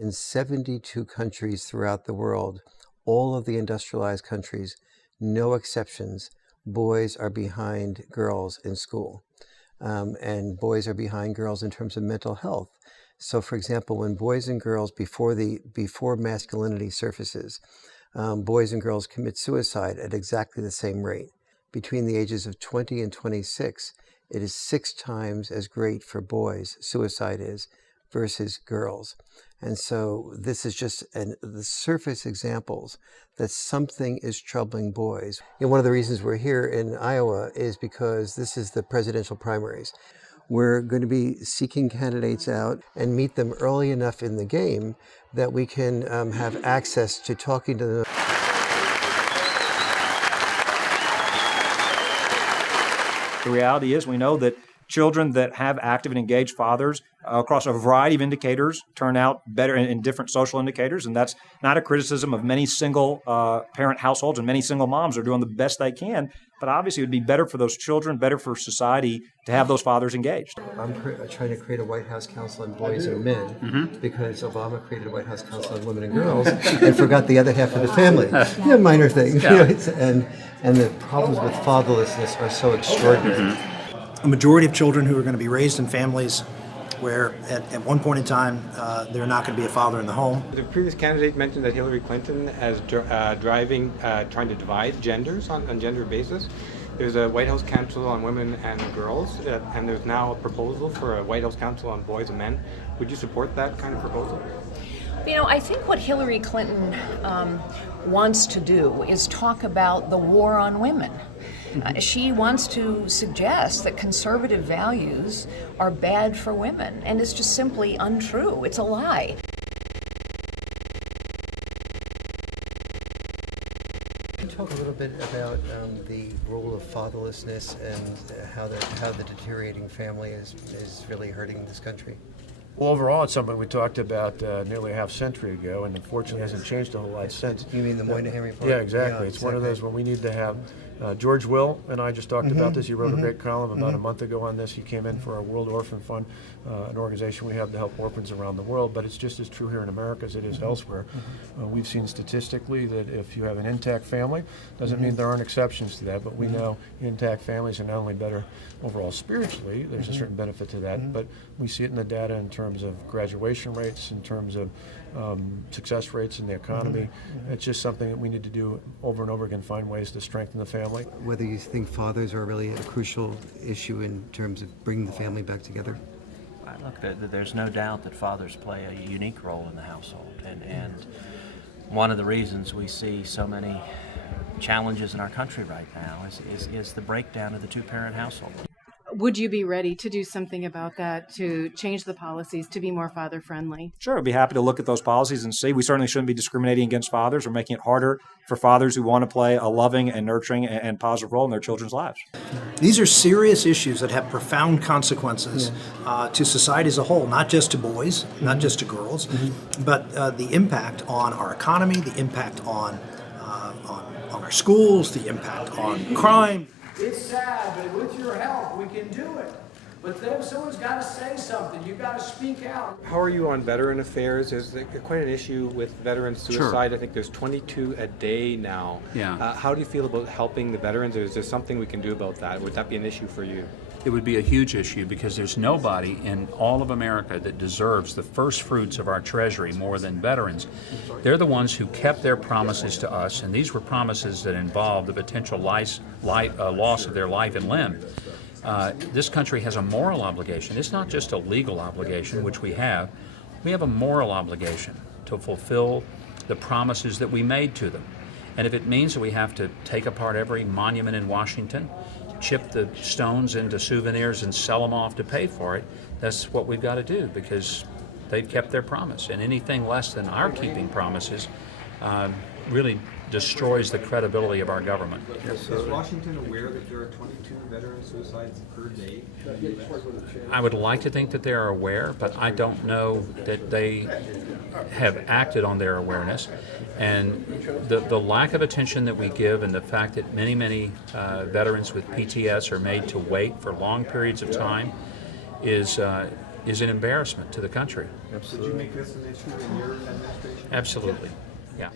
In 72 countries throughout the world, all of the industrialized countries, no exceptions, boys are behind girls in school. And boys are behind girls in terms of mental health. So, for example, when boys and girls, before masculinity surfaces, boys and girls commit suicide at exactly the same rate. Between the ages of 20 and 26, it is 6 times as great for boys, suicide is, versus girls. And so this is just the surface examples that something is troubling boys. And one of the reasons we're here in Iowa is because this is the presidential primaries. We're going to be seeking candidates out and meet them early enough in the game that we can have access to talking to them. The reality is we know that children that have active and engaged fathers across a variety of indicators turn out better in different social indicators, and that's not a criticism of many single parent households, and many single moms are doing the best they can, but obviously it would be better for those children, better for society to have those fathers engaged. I'm trying to create a White House Council on boys and men because Obama created a White House Council on women and girls and forgot the other half of the family. Minor things. And the problems with fatherlessness are so extraordinary. A majority of children who are going to be raised in families where at one point in time they're not going to be a father in the home. The previous candidate mentioned that Hillary Clinton as trying to divide genders on gender basis. There's a White House Council on women and girls, and there's now a proposal for a White House Council on boys and men. Would you support that kind of proposal? You know, I think what Hillary Clinton wants to do is talk about the war on women. She wants to suggest that conservative values are bad for women, and it's just simply untrue. It's a lie. Can you talk a little bit about the role of fatherlessness and how the deteriorating family is really hurting this country? Well, overall, it's something we talked about nearly a half century ago, and unfortunately hasn't changed a whole lot since. You mean the Moynihan Report? Yeah, exactly. It's one of those when we need to have. George Will and I just talked about this. He wrote a great column about a month ago on this. He came in for our World Orphan Fund, an organization we have to help orphans around the world, but it's just as true here in America as it is elsewhere. We've seen statistically that if you have an intact family, doesn't mean there aren't exceptions to that, but we know intact families are not only better overall spiritually, there's a certain benefit to that, but we see it in the data in terms of graduation rates, in terms of success rates in the economy. It's just something that we need to do over and over again, find ways to strengthen the family. Whether you think fathers are really a crucial issue in terms of bringing the family back together? Look, there's no doubt that fathers play a unique role in the household, and one of the reasons we see so many challenges in our country right now is the breakdown of the two-parent household. Would you be ready to do something about that, to change the policies to be more father-friendly? Sure, I'd be happy to look at those policies and see. We certainly shouldn't be discriminating against fathers or making it harder for fathers who want to play a loving and nurturing and positive role in their children's lives. These are serious issues that have profound consequences to society as a whole, not just to boys, not just to girls, but the impact on our economy, the impact on our schools, the impact on crime. It's sad, but with your help, we can do it. But then someone's got to say something. You've got to speak out. How are you on veteran affairs? There's quite an issue with veteran suicide. Sure. I think there's 22 a day now. Yeah. How do you feel about helping the veterans? Or is there something we can do about that? Would that be an issue for you? It would be a huge issue because there's nobody in all of America that deserves the first fruits of our treasury more than veterans. They're the ones who kept their promises to us, and these were promises that involved the potential loss of their life and limb. This country has a moral obligation. It's not just a legal obligation, which we have. We have a moral obligation to fulfill the promises that we made to them. And if it means that we have to take apart every monument in Washington, chip the stones into souvenirs and sell them off to pay for it, that's what we've got to do because they've kept their promise. And anything less than our keeping promises really destroys the credibility of our government. Is Washington aware that there are 22 veteran suicides per day? I would like to think that they are aware, but I don't know that they have acted on their awareness. And the lack of attention that we give and the fact that many veterans with PTS are made to wait for long periods of time is is an embarrassment to the country. Did you make this an issue in your administration? Absolutely. Yeah.